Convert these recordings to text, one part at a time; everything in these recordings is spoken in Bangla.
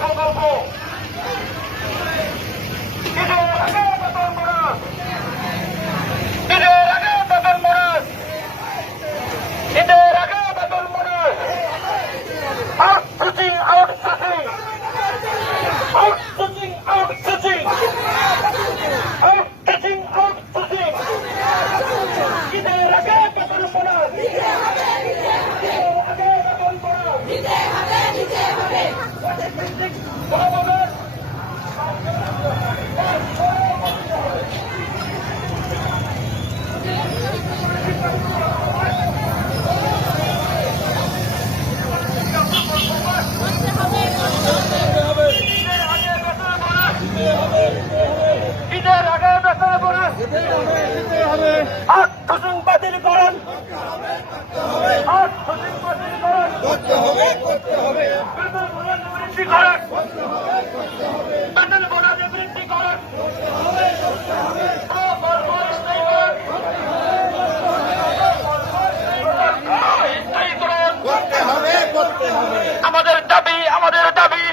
প্রকল্প ঈদের আগে বেতন বোনাস ঈদের আগে বেতন বোনাস ঈদের আগে বেতন bonus outsourcing outsourcing outsourcing outsourcing outsourcing outsourcing ঈদের আগে বেতন বোনাস ঈদের আগে বেতন বোনাস ঈদের আগে বেতন করুন আত্মসং বাতিল করুন বেতন বোনাস বৃদ্ধি করুন বেতন বোনাস বৃদ্ধি করুন স্থায়ী করুন। আমাদের দাবি আমাদের দাবি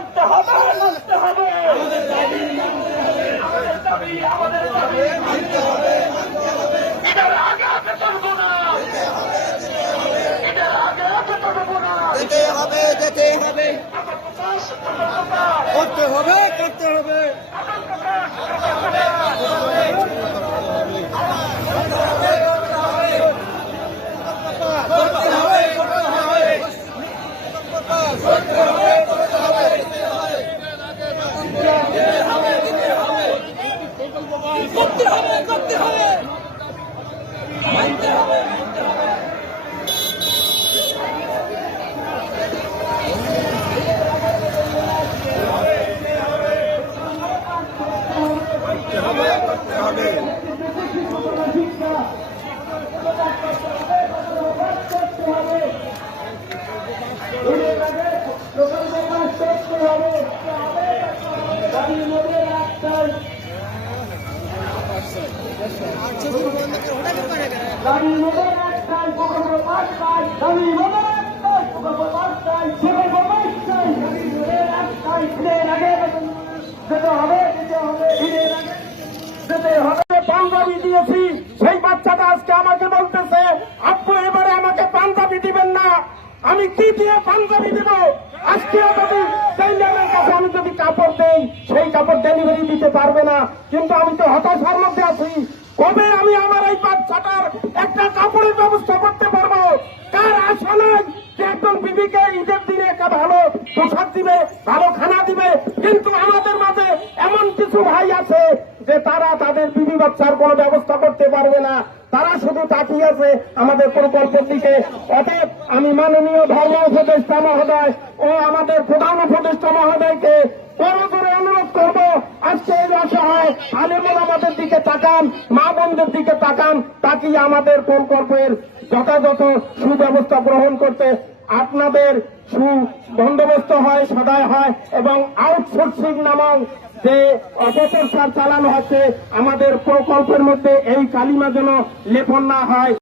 মানতে হবে মানতে হবে আমাদের দাবি আমাদের দাবি। আগে আগে যেতে হবে যেতে হবে। করতে হবে করতে হবে। করতে হবে। করতে হবে মানতে হবে মানতে হবে করতে হবে। আজকে আমাকে বলতেছে এবারে আমাকে দিবেন না। আমি কি দিয়ে আজকে কাছে আমি যদি কাপড় দেই, সেই কাপড় ডেলিভারি দিতে পারবে না। কিন্তু আমি তো হতাশার মধ্যে আছি কবে আমি আমার এই বাচ্চাটার একটা কাপড়ের ব্যবস্থা করতে পারব কার আশা নাই যে একজন বিবিকে ঈদের দিনে একটা ভালো পোশাক দিবে, ভালো খানা দিবে। কিন্তু আমাদের মাঝে এমন কিছু ভাই আছে যে তারা তাদের বিবি বাচ্চার কোনো ব্যবস্থা করতে পারবে না। তারা শুধু তাকিয়ে আছে আমাদের প্রকল্পের দিকে। অতএব আমি মাননীয় ধর্ম উপদেষ্টা মহোদয় ও আমাদের প্রধান উপদেষ্টা মহোদয়কে বড় করে অনুরোধ করব, আজকে এই অসহায় আলেমুল আমাদের দিকে তাকান, মা বোনদের দিকে তাকান, তাকিয়ে আমাদের প্রকল্পের যথাযথ সুব্যবস্থা গ্রহণ করতে আপনাদের সু বন্দোবস্ত হয়, সদায় হয় এবং আউটসোর্সিং নামক যে অপপ্রচার চালানো হচ্ছে, আমাদের প্রকল্পের মধ্যে এই কালিমা যেন লেপন না হয়।